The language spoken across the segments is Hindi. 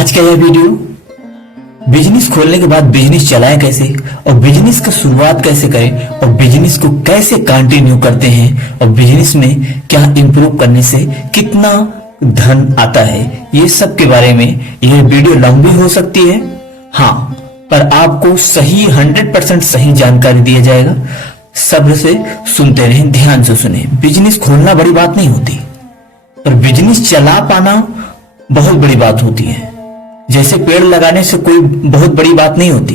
आज का यह वीडियो बिजनेस खोलने के बाद बिजनेस चलाएं कैसे और बिजनेस का शुरुआत कैसे करें और बिजनेस को कैसे कंटिन्यू करते हैं और बिजनेस में क्या इंप्रूव करने से कितना धन आता है, ये सब के बारे में यह वीडियो लंबी हो सकती है। हाँ, पर आपको सही 100% सही जानकारी दिया जाएगा। सब्र से सुनते रहें, ध्यान से सुने। बिजनेस खोलना बड़ी बात नहीं होती, पर बिजनेस चला पाना बहुत बड़ी बात होती है। जैसे पेड़ लगाने से कोई बहुत बड़ी बात नहीं होती,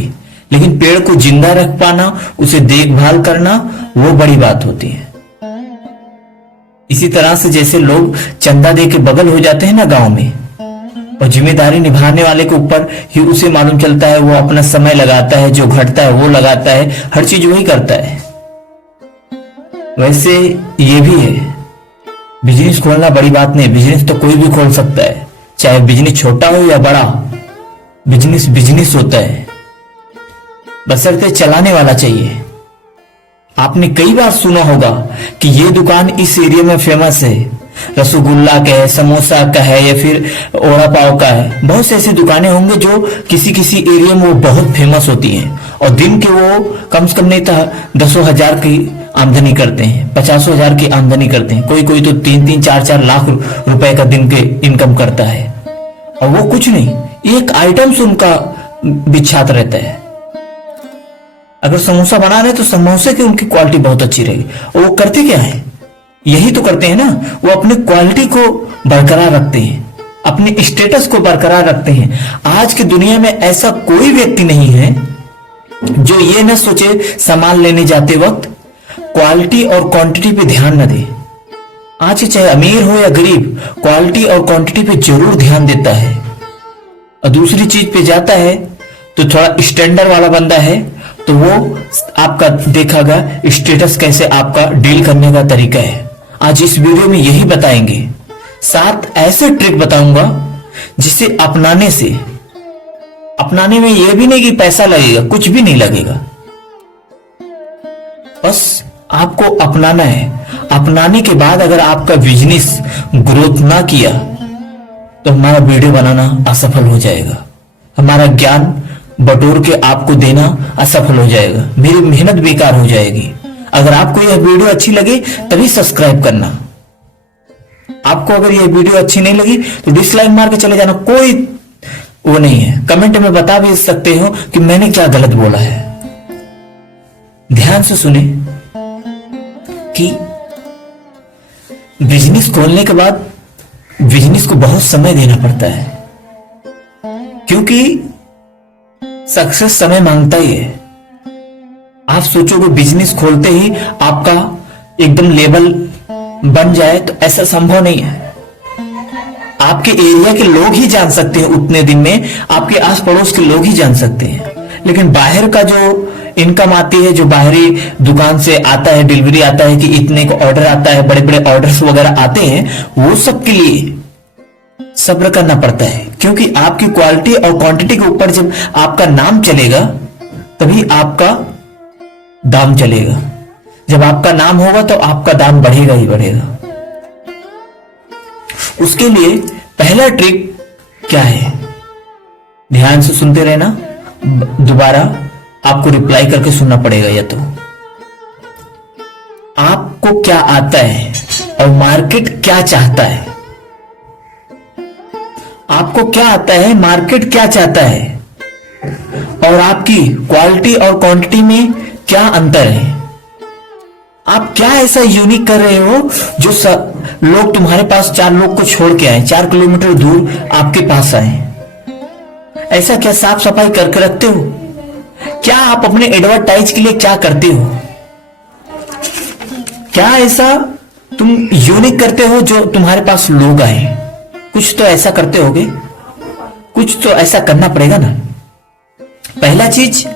लेकिन पेड़ को जिंदा रख पाना, उसे देखभाल करना, वो बड़ी बात होती है। इसी तरह से जैसे लोग चंदा दे के बगल हो जाते हैं ना गांव में, और जिम्मेदारी निभाने वाले के ऊपर ही उसे मालूम चलता है, वो अपना समय लगाता है, जो घटता है वो लगाता है, हर चीज वही करता है। वैसे ये भी है, बिजनेस खोलना बड़ी बात नहीं। बिजनेस तो कोई भी खोल सकता है, चाहे बिजनेस छोटा हो या बड़ा, बिजनेस बिजनेस होता है, बशर्ते चलाने वाला चाहिए। आपने कई बार सुना होगा कि ये दुकान इस एरिया में फेमस है, रसगुल्ला का है, समोसा का है, या फिर ओड़ा पाव का है। बहुत से ऐसी दुकानें होंगे जो किसी किसी एरिया में वो बहुत फेमस होती हैं, और दिन के वो कम से कम नहीं था 10,000 की आमदनी करते हैं, 50,000 की आमदनी करते हैं। कोई कोई तो 3-3, 4-4 लाख रुपए का दिन के इनकम करता है, और वो कुछ नहीं, एक आइटम से उनका बिछात रहता है। अगर समोसा बना रहे तो समोसे की उनकी क्वालिटी बहुत अच्छी रहेगी। और वो करते क्या है, यही तो करते हैं ना, वो अपनी क्वालिटी को बरकरार रखते हैं, अपने स्टेटस को बरकरार रखते हैं। आज की दुनिया में ऐसा कोई व्यक्ति नहीं है जो ये न सोचे सामान लेने जाते वक्त क्वालिटी और क्वांटिटी पे ध्यान न दे। आज चाहे अमीर हो या गरीब, क्वालिटी और क्वांटिटी पे जरूर ध्यान देता है। और दूसरी चीज पे जाता है तो थोड़ा स्टैंडर्ड वाला बंदा है, तो वो आपका देखागा स्टेटस, कैसे आपका डील करने का तरीका है। आज इस वीडियो में यही बताएंगे। 7 ऐसे ट्रिक बताऊंगा जिसे अपनाने में यह भी नहीं कि पैसा लगेगा, कुछ भी नहीं लगेगा, बस आपको अपनाना है। अपनाने के बाद अगर आपका बिजनेस ग्रोथ ना किया तो हमारा वीडियो बनाना असफल हो जाएगा, हमारा ज्ञान बटोर के आपको देना असफल हो जाएगा, मेरी मेहनत बेकार हो जाएगी। अगर आपको यह वीडियो अच्छी लगे तभी सब्सक्राइब करना। आपको अगर यह वीडियो अच्छी नहीं लगी तो डिसलाइक मार के चले जाना, कोई वो नहीं है। कमेंट में बता भी सकते हो कि मैंने क्या गलत बोला है। ध्यान से सुने कि बिजनेस खोलने के बाद बिजनेस को बहुत समय देना पड़ता है, क्योंकि सक्सेस समय मांगता ही है। आप सोचोगे बिजनेस खोलते ही आपका एकदम लेवल बन जाए, तो ऐसा संभव नहीं है। आपके एरिया के लोग ही जान सकते हैं, उतने दिन में आपके आस पड़ोस के लोग ही जान सकते हैं। लेकिन बाहर का जो इनकम आती है, जो बाहरी दुकान से आता है, डिलीवरी आता है कि इतने को ऑर्डर आता है, बड़े बड़े ऑर्डर्स वगैरह आते हैं, वो सब के लिए सब्र करना पड़ता है। क्योंकि आपकी क्वालिटी और क्वांटिटी के ऊपर जब आपका नाम चलेगा तभी आपका दाम चलेगा। जब आपका नाम होगा तो आपका दाम बढ़ेगा ही बढ़ेगा। उसके लिए पहला ट्रिक क्या है, ध्यान से सुनते रहना, दोबारा आपको रिप्लाई करके सुनना पड़ेगा। या तो आपको क्या आता है और मार्केट क्या चाहता है, आपको क्या आता है, मार्केट क्या चाहता है, और आपकी क्वालिटी और क्वांटिटी में क्या अंतर है। आप क्या ऐसा यूनिक कर रहे हो जो लोग तुम्हारे पास 4 लोग को छोड़ के आए, 4 किलोमीटर दूर आपके पास आए। ऐसा क्या साफ सफाई करके रखते हो? क्या आप अपने एडवर्टाइज के लिए क्या करते हो? क्या ऐसा तुम यूनिक करते हो जो तुम्हारे पास लोग आए? कुछ तो ऐसा करते होगे, कुछ तो ऐसा करना पड़ेगा ना। पहला चीज,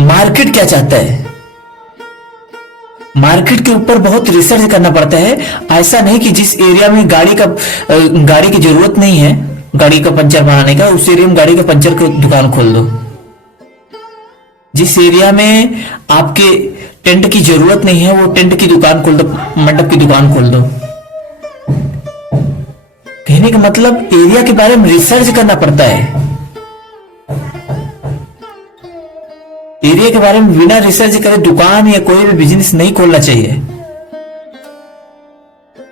मार्केट क्या चाहता है। मार्केट के ऊपर बहुत रिसर्च करना पड़ता है। ऐसा नहीं कि जिस एरिया में गाड़ी की जरूरत नहीं है, गाड़ी का पंचर बनाने का, उस एरिया में गाड़ी का पंचर की दुकान खोल दो। जिस एरिया में आपके टेंट की जरूरत नहीं है, वो टेंट की दुकान खोल दो, मंडप की दुकान खोल दो। कहने का मतलब एरिया के बारे में रिसर्च करना पड़ता है। एरिया के बारे में बिना रिसर्च करे दुकान या कोई भी बिजनेस नहीं खोलना चाहिए।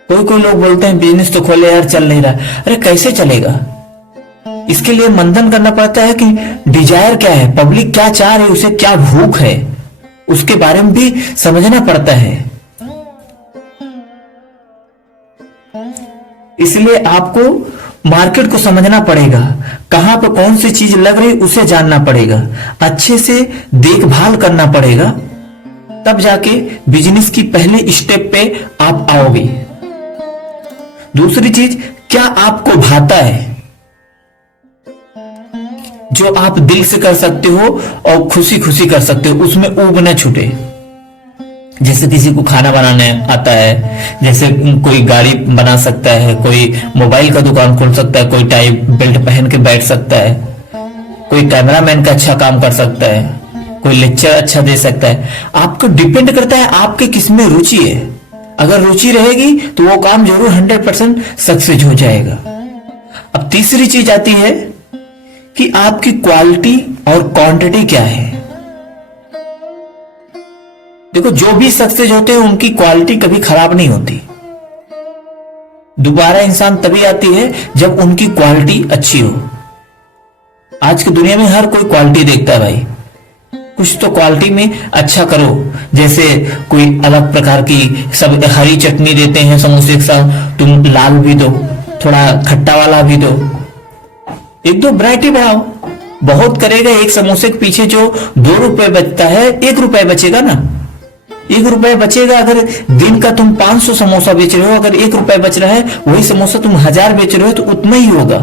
कोई कोई लोग बोलते हैं बिजनेस तो खोले यार, चल नहीं रहा। अरे कैसे चलेगा? इसके लिए मंथन करना पड़ता है कि डिजायर क्या है, पब्लिक क्या चाह रही है, उसे क्या भूख है, उसके बारे में भी समझना पड़ता है। इसलिए आपको मार्केट को समझना पड़ेगा, कहां पर कौन सी चीज लग रही उसे जानना पड़ेगा, अच्छे से देखभाल करना पड़ेगा, तब जाके बिजनेस की पहले स्टेप पे आप आओगे। दूसरी चीज, क्या आपको भाता है, जो आप दिल से कर सकते हो और खुशी खुशी कर सकते हो, उसमें ऊब न छूटे। जैसे किसी को खाना बनाने आता है, जैसे कोई गाड़ी बना सकता है, कोई मोबाइल का दुकान खोल सकता है, कोई टाई बेल्ट पहन के बैठ सकता है, कोई कैमरामैन का अच्छा काम कर सकता है, कोई लेक्चर अच्छा दे सकता है। आपको डिपेंड करता है आपके किस में रुचि है। अगर रुचि रहेगी तो वो काम जरूर 100% सक्सेस हो जाएगा। अब तीसरी चीज आती है कि आपकी क्वालिटी और क्वांटिटी क्या है। देखो, जो भी सक्सेस होते हैं उनकी क्वालिटी कभी खराब नहीं होती। दोबारा इंसान तभी आती है जब उनकी क्वालिटी अच्छी हो। आज की दुनिया में हर कोई क्वालिटी देखता है भाई, कुछ तो क्वालिटी में अच्छा करो। जैसे कोई अलग प्रकार की, सब हरी चटनी देते हैं समोसे के साथ, तुम लाल भी दो, थोड़ा खट्टा वाला भी दो, एक दो वैरायटी बढ़ाओ। बहुत करेगा, एक समोसे के पीछे जो 2 रुपए बचता है, 1 रुपए बचेगा ना, 1 रुपए बचेगा। अगर दिन का तुम 500 समोसा बेच रहे हो, अगर 1 रुपए बच रहा है, वही समोसा तुम 1000 बेच रहे हो तो उतना ही होगा।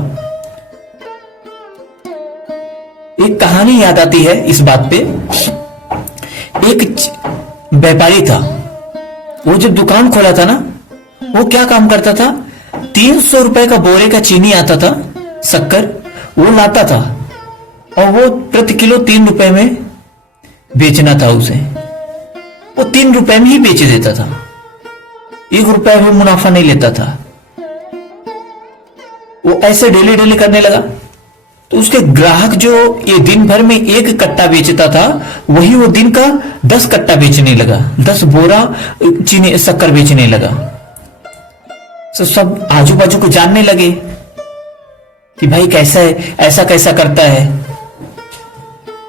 एक कहानी याद आती है इस बात पे। एक व्यापारी था, वो जब दुकान खोला था ना, वो क्या काम करता था, 300 रुपए का बोरे का चीनी आता था, शक्कर, वो लाता था और वो प्रति किलो 3 रुपए में बेचना था उसे। वो 3 रुपए में ही बेच देता था, 1 रुपए भी मुनाफा नहीं लेता था। वो ऐसे डेली डेली करने लगा तो उसके ग्राहक जो ये दिन भर में 1 कट्टा बेचता था, वही वो दिन का 10 कट्टा बेचने लगा, 10 बोरा चीनी शक्कर बेचने लगा। तो सब आजू बाजू को जानने लगे कि भाई कैसा है, ऐसा कैसा करता है।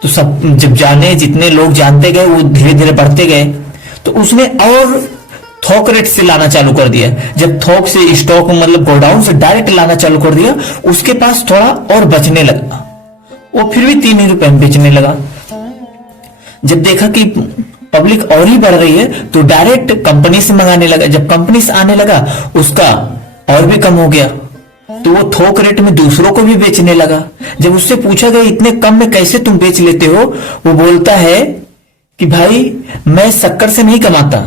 तो सब जब जाने, जितने लोग जानते गए वो धीरे धीरे बढ़ते गए। तो उसने और थोक रेट से लाना चालू कर दिया। जब थोक से स्टॉक मतलब गोडाउन से डायरेक्ट लाना चालू कर दिया, उसके पास थोड़ा और बचने लगा, वो फिर भी 3 ही रुपए में बेचने लगा। जब देखा कि पब्लिक और ही बढ़ रही है तो डायरेक्ट कंपनी से मंगाने लगा। जब कंपनी से आने लगा, उसका और भी कम हो गया, तो वो थोक रेट में दूसरों को भी बेचने लगा। जब उससे पूछा गया इतने कम में कैसे तुम बेच लेते हो, वो बोलता है कि भाई मैं शक्कर से नहीं कमाता,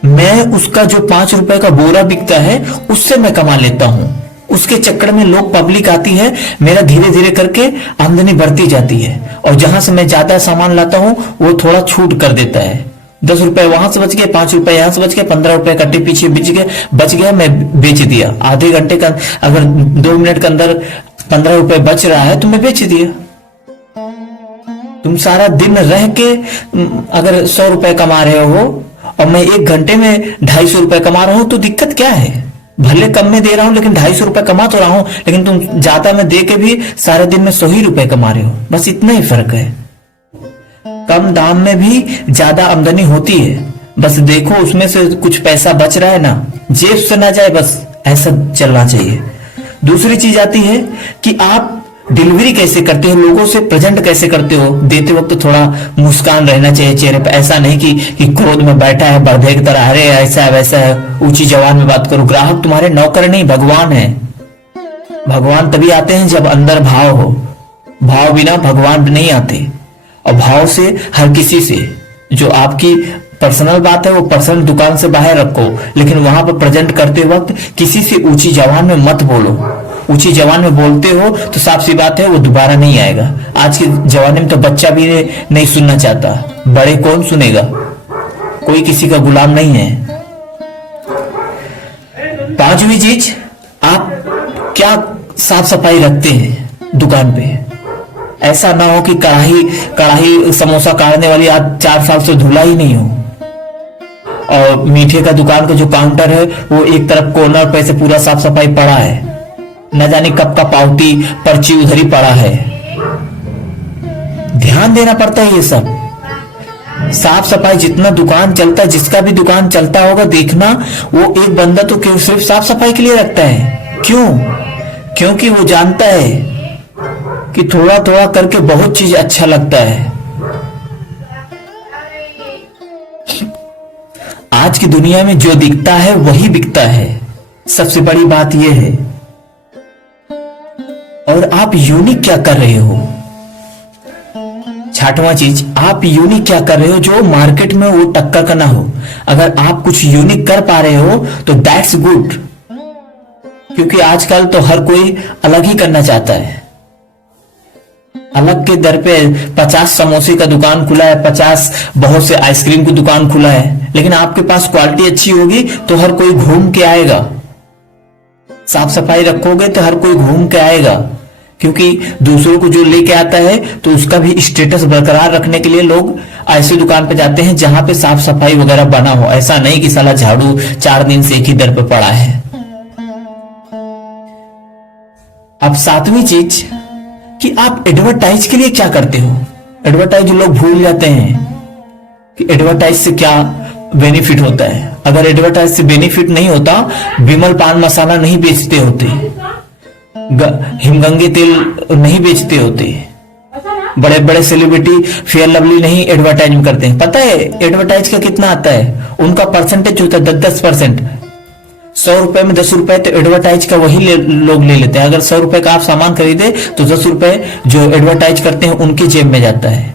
मैं उसका जो 5 रुपए का बोरा बिकता है उससे मैं कमा लेता हूं। उसके चक्कर में लोग, पब्लिक आती है, मेरा धीरे धीरे करके आमदनी बढ़ती जाती है, और जहां से मैं ज्यादा सामान लाता हूं वो थोड़ा छूट कर देता है। 10 रुपए वहां से बच गए, 5 रुपए यहां से बच गए, 15 रुपए कट्टे पीछे बच गया, मैं बेच दिया। आधे घंटे का, अगर 2 मिनट के अंदर 15 रुपए बच रहा है तो मैं बेच दिया। तुम सारा दिन रह के अगर 100 रुपए कमा रहे हो और मैं 1 घंटे में 250 रुपए कमा रहा हूं, तो दिक्कत क्या है? भले कम में दे रहा हूं लेकिन 250 रुपए कमा तो रहा हूं, लेकिन तुम ज्यादा में दे के भी सारे दिन में 100 ही रुपए कमा रहे हो। बस इतना ही फर्क है। कम दाम में भी ज्यादा आमदनी होती है। बस देखो उसमें से कुछ पैसा बच रहा है ना, जेब से ना जाए, बस ऐसा चलना चाहिए। दूसरी चीज आती है कि आप डिलीवरी कैसे करते हो, लोगों से प्रेजेंट कैसे करते हो। देते वक्त तो थोड़ा मुस्कान रहना चाहिए चेहरे पे, ऐसा नहीं कि क्रोध में बैठा है बर्धे की तरह, अरे ऐसा है वैसा है, ऊंची जवान में बात करो। ग्राहक तुम्हारे नौकर नहीं, भगवान है। भगवान तभी आते हैं जब अंदर भाव हो, भाव बिना भगवान नहीं आते। और भाव से हर किसी से, जो आपकी पर्सनल बात है वो पर्सनल दुकान से बाहर रखो, लेकिन वहां पर प्रेजेंट करते वक्त किसी से ऊंची जवान में मत बोलो। ऊंची जवान में बोलते हो तो साफ सी बात है वो दोबारा नहीं आएगा। आज के जमाने में तो बच्चा भी नहीं सुनना चाहता, बड़े कौन सुनेगा, कोई किसी का गुलाम नहीं है। 5वीं चीज, आप क्या साफ सफाई रखते हैं दुकान पे। ऐसा ना हो कि कढ़ाई कढ़ाई समोसा काटने वाली आज 4 साल से धुला ही नहीं हो, और मीठे का दुकान का जो काउंटर है वो एक तरफ कॉर्नर पे से पूरा साफ सफाई पड़ा है, न जाने कब का पावती पर्ची उधर ही पड़ा है। ध्यान देना पड़ता है ये सब। साफ सफाई जितना दुकान चलता है, जिसका भी दुकान चलता होगा, देखना वो एक बंदा तो क्यों सिर्फ साफ सफाई के लिए रखता है। क्यों? क्योंकि वो जानता है कि थोड़ा थोड़ा करके बहुत चीज अच्छा लगता है। आज की दुनिया में जो दिखता है वही बिकता है, सबसे बड़ी बात यह है। और आप यूनिक क्या कर रहे हो? छठवां चीज, आप यूनिक क्या कर रहे हो जो मार्केट में वो टक्कर का ना हो। अगर आप कुछ यूनिक कर पा रहे हो तो दैट्स गुड, क्योंकि आजकल तो हर कोई अलग ही करना चाहता है। अलग के दर पे 50 समोसे का दुकान खुला है, 50 बहुत से आइसक्रीम की दुकान खुला है, लेकिन आपके पास क्वालिटी अच्छी होगी तो हर कोई घूम के आएगा। साफ सफाई रखोगे तो हर कोई घूम के आएगा, क्योंकि दूसरों को जो लेके आता है तो उसका भी स्टेटस बरकरार रखने के लिए लोग ऐसी दुकान पे जाते हैं जहां पे साफ सफाई वगैरह बना हो। ऐसा नहीं कि साला झाड़ू 4 दिन से एक ही दर पे पड़ा है। अब 7वीं चीज कि आप एडवर्टाइज के लिए क्या करते हो। एडवर्टाइज लोग भूल जाते हैं कि एडवर्टाइज से क्या बेनिफिट होता है। अगर एडवर्टाइज से बेनिफिट नहीं होता, विमल पान मसाला नहीं बेचते होते, हिमगंगे तेल नहीं बेचते होते, बड़े बड़े सेलिब्रिटी फेयर लवली नहीं एडवर्टाइज करते हैं। पता है एडवर्टाइज का कितना आता है? उनका परसेंटेज होता है 10-10%। 100 रुपए में 10 रुपए तो एडवर्टाइज का वही लोग ले लेते हैं। अगर 100 रुपए का आप सामान खरीदे तो 10 रुपए जो एडवर्टाइज करते हैं उनके जेब में जाता है,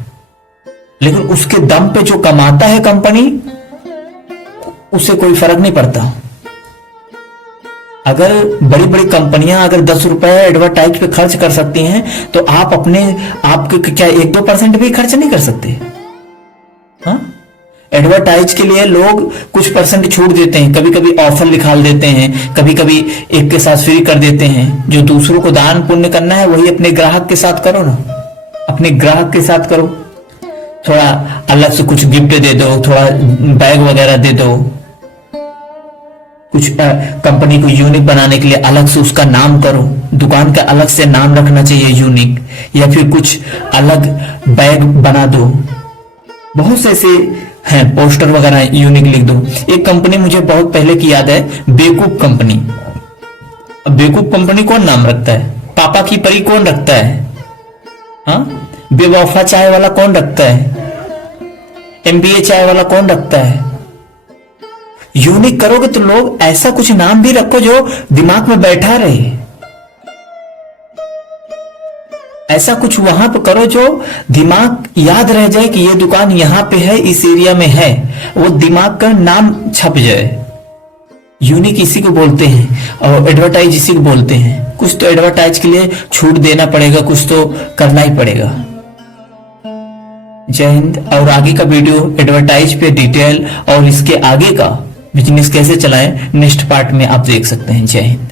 लेकिन उसके दम पे जो कमाता है कंपनी, उसे कोई फर्क नहीं पड़ता। अगर बड़ी बड़ी कंपनियां अगर 10 रुपए एडवर्टाइज पे खर्च कर सकती हैं तो आप आपके क्या 1-2% भी खर्च नहीं कर सकते? हाँ, एडवर्टाइज के लिए लोग कुछ परसेंट छूट देते हैं, कभी कभी ऑफर निकाल देते हैं, कभी कभी एक के साथ फ्री कर देते हैं। जो दूसरों को दान पुण्य करना है वही अपने ग्राहक के साथ करो ना, अपने ग्राहक के साथ करो। थोड़ा अलग से कुछ गिफ्ट दे दो, थोड़ा बैग वगैरह दे दो, कुछ कंपनी को यूनिक बनाने के लिए अलग से उसका नाम करो। दुकान का अलग से नाम रखना चाहिए यूनिक, या फिर कुछ अलग बैग बना दो। बहुत से ऐसे हैं, पोस्टर वगैरह यूनिक लिख दो। एक कंपनी मुझे बहुत पहले की याद है, बेवकूफ कंपनी। अब बेवकूफ कंपनी कौन नाम रखता है? पापा की परी कौन रखता है? हाँ, बेवफा चाय वाला कौन रखता है? MBA चाय वाला कौन रखता है? यूनिक करोगे तो लोग ऐसा कुछ नाम भी रखो जो दिमाग में बैठा रहे। ऐसा कुछ वहां पे करो जो दिमाग याद रह जाए कि ये दुकान यहां पे है, इस एरिया में है, वो दिमाग का नाम छप जाए। यूनिक इसी को बोलते हैं और एडवर्टाइज इसी को बोलते हैं। कुछ तो एडवर्टाइज के लिए छूट देना पड़ेगा, कुछ तो करना ही पड़ेगा। जय हिंद। और आगे का वीडियो एडवर्टाइज पे डिटेल और इसके आगे का बिजनेस कैसे चलाएं नेक्स्ट पार्ट में आप देख सकते हैं। जय हिंद।